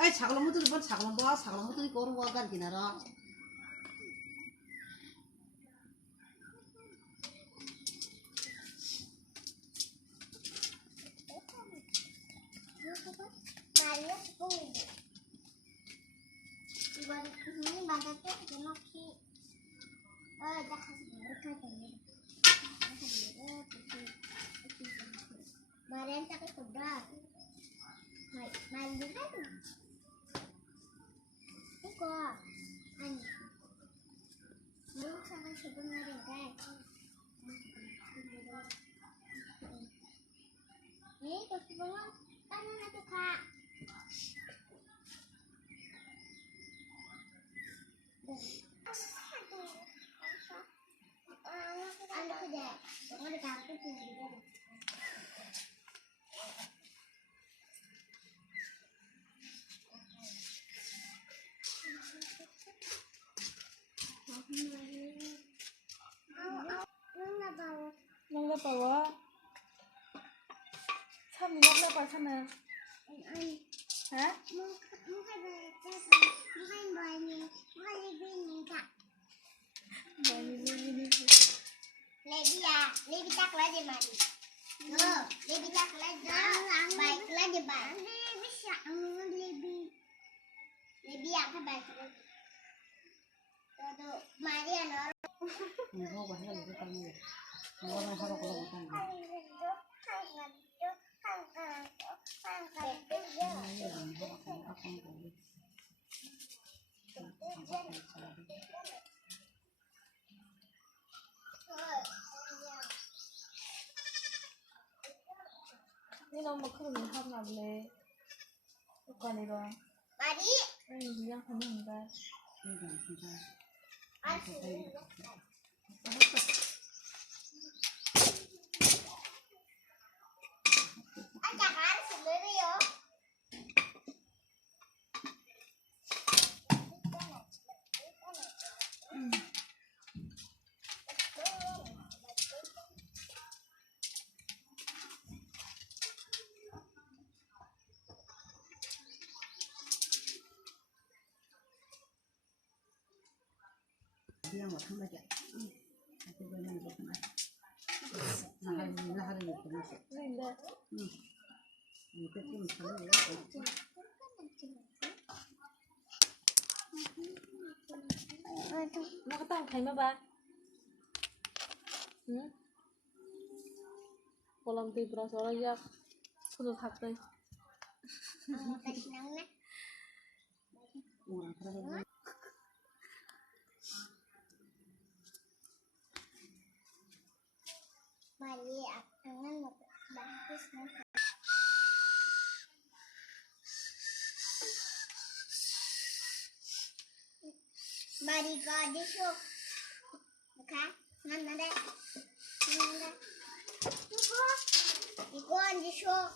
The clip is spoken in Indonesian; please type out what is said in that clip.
Ay, ছাগল মতো দিবন ছাগল মতো দি করব গান কিনার Badan sakit sebelah. Hai, mandi kan? Iko, ani. Lu sama sebenarnya kan? Ini kasih banget. Tanya nanti kak. Anak udah, pokoknya di kampus juga. Nông lên tàu á. Sao mình nông lên tàu sao nè? Hả? Lebih tak lagi mandi. Lebih tak lagi. Baik lagi bang. Bisa lebih apa baik lagi. Tuh mari anak. Nggak bahasa itu kan ya. Nggak bahasa kalau bukan. Ini nomor kerja apa boleh? Bukan itu. Mari. Ini yang kamu enggak. Jangan sendiri yo. Dia nggak sama aja. Aku benar benar sama. Nah hari itu masih. Enggak. Itu pun sama ya. Nó có tao thấy mà ba. Kolam ti berasa ya. Sudah hak deh. Orang terlalu. Mari akan bagus nih. Mari kau disuk, oke? Mana deh? Mana deh? Iko disuk.